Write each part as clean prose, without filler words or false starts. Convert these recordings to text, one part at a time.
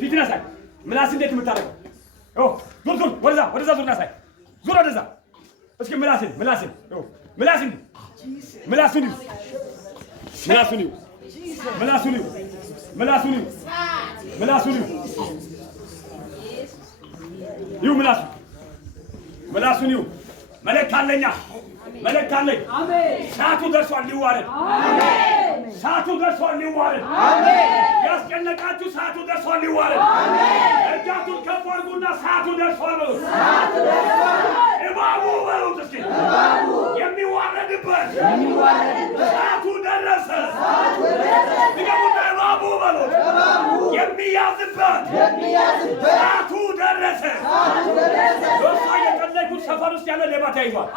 ፊትናሳይ ምላስ እንዴት የምታደርገው? ዙር ወደዛ ዙር ናሳይ ዙር ወደዛ እስኪ ምላሱን መለካለኛ መለካለኝ ሰዓቱ ደርሷል ሊዋረድ ያስጨነቃችሁ ሰዓቱ ደርሷል ሊዋረድ እጃችሁን ከፍ አድርጉና ሰዓቱ ደርሷል በሉ እባቡ በሉት እስኪ የሚዋረድበት ሰዓቱ ደረሰ ድገሙና እባቡ በሉት የሚያዝበት ሰዓቱ ደረሰ በእሷ የቀለይኩት ሰፈር ውስጥ ያለ ሌባ ተይዟል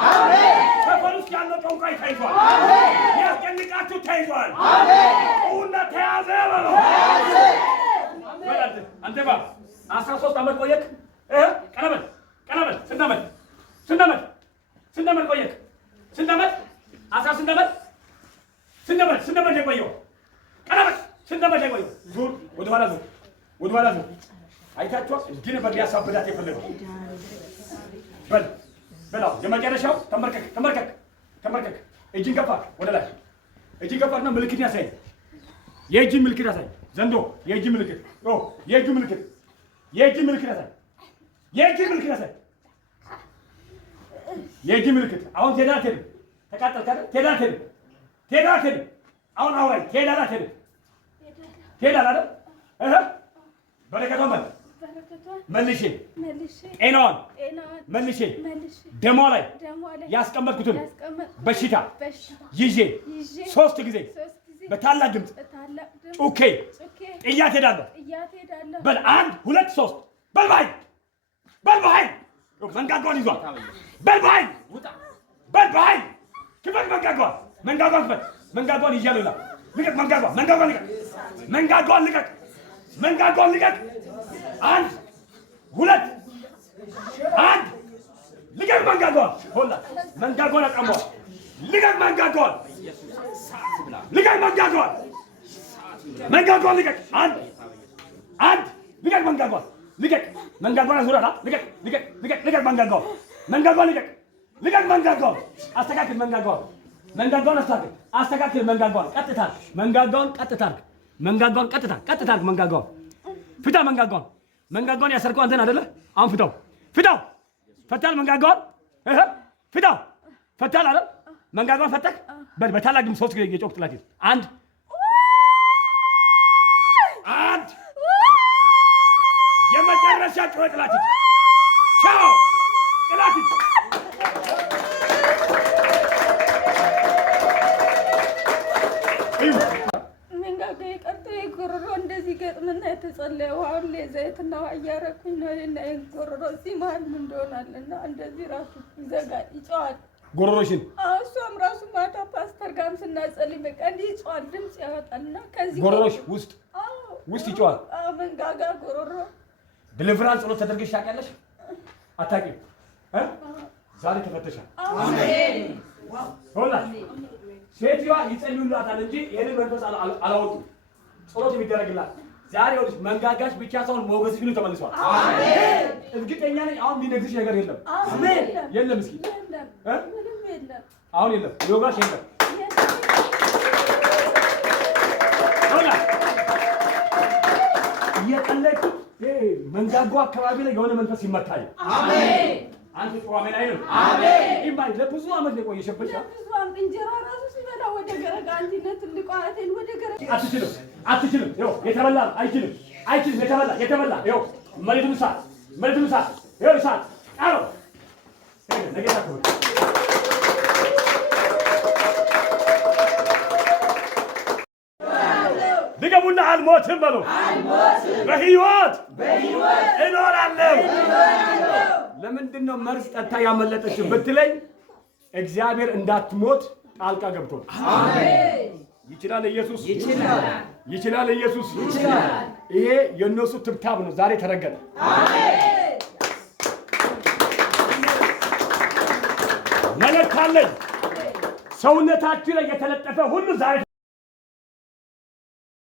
ሰፈር ውስጥ ያለው ጠንቋይ ተይዟል ያስጨንቃችሁ ተይዟል ቁና ተያዘ በሉ አንተ ባ 13 ዓመት ቆየክ ቀለበት ስንት ዓመት ቆየክ ስንት ዓመት 18 ስንት ዓመት የቆየው ቀለበት ስንት ዓመት የቆየው ዙር ወደ ኋላ ዙር አይታችኋል እንዲህ ነበር ሊያሳብዳት የፈለገው በላው የመጨረሻው ተመርከክ እጅን ገፋ ወደ ላይ እጅን ገፋና ምልክት ያሳይ የእጅን ምልክት ያሳይ ዘንዶ የእጅን ምልክት አሁን ትሄዳለህ ተቃጠልክ ትሄዳለህ አሁን አውራኝ ትሄዳለህ በረከቷን መልሼ ጤናዋን መልሼ ደሟ ላይ ያስቀመጥኩትን በሽታ ይዤ 3 ጊዜ በታላቅ ድምፅ ጩኬ ጥያት ሄዳለሁ በል 1 2 3 በል በኃይል መንጋጓን ይዟል በል በኃይል ክፈት መንጋጓን ክፈት መንጋጓን ይዣለሁ ይላል ልቀቅ መንጋጓን ልቀቅ 1 2 1 ልቀቅ መንጋጓን ሆላ መንጋጓን አቀሟል ልቀቅ መንጋጓን ልቀቅ 1 ልቀቅ መንጋጓን አዙራታ ልቀቅ መንጋጓን አስተካክል መንጋጓን አስተካክል መንጋጓን ቀጥታ ፍታ መንጋጓን ያሰርከው አንተን አይደለ አሁን ፍታው ፈታል መንጋጓን ፈታል አይደል መንጋጓን ፈተክ በታላቅ ድምፅ 3 ጊዜ የጮክ ጥላት 1 የመጨረሻ ጮክ ጥላት ቻው ጥላት ጉሮሮ እንደዚህ ገጥምና የተጸለየው አሁን ዘይትና ያረኩኝ ነው እና ጉሮሮ ሲማል ምን እንደሆነና እንደዚህ ራሱ ይዘጋል ይጫዋል ጉሮሮሽን እሷም ራሱ ማታ ፓስተር ጋር ስናጸልይ በቃ እንዲህ ይጫዋል ድምጽ ያወጣልና ከዚህ ጉሮሮሽ ውስጥ ይጫዋል መንጋጋ ጉሮሮ ዲሊቨራንስ ጸሎት ተደርገሽ ታውቂያለሽ አታውቂም ዛሬ ተፈተሻል አሜን ሆላ ሴትዮዋ ይጸልዩላታል እንጂ ይሄን መንፈስ አላወጡም ጸሎት የሚደረግላት ዛሬ ወልሽ መንጋጋሽ ብቻ ሳይሆን ሞገስሽ ግን ተመልሷል አሜን እርግጠኛ ነኝ አሁን የሚነግርሽ ነገር የለም አሜን የለም እስኪ ምንም የለም አሁን የለም ዮጋሽ የለም ሆላ እየቀለድኩ መንጋጓ አካባቢ ላይ የሆነ መንፈስ ይመታል አሜን አንተ ቋሜን አይደል አሜን ኢማን ለብዙ አመት የቆየሽበት ብዙ አመት እንጀራ ራሱ ሲበላ ወደ ገረጋ አንቲነት ልቋአቴን ወደ ገረጋ አትችልም ይኸው የተበላ አይችልም የተበላ ይኸው መሬቱን ሳት ይኸው ሳት ቃሎ ነገታ ነው ድገሙና አልሞትም በሉ በህይወት እኖራለሁ ለምንድን ነው መርዝ ጠጣ ያመለጠችው ብትለኝ እግዚአብሔር እንዳትሞት ጣልቃ ገብቶ አሜን ይችላል ኢየሱስ ይሄ የነሱ ትብታብ ነው ዛሬ ተረገጠ አሜን መለካለኝ ሰውነታችሁ ላይ የተለጠፈ ሁሉ ዛሬ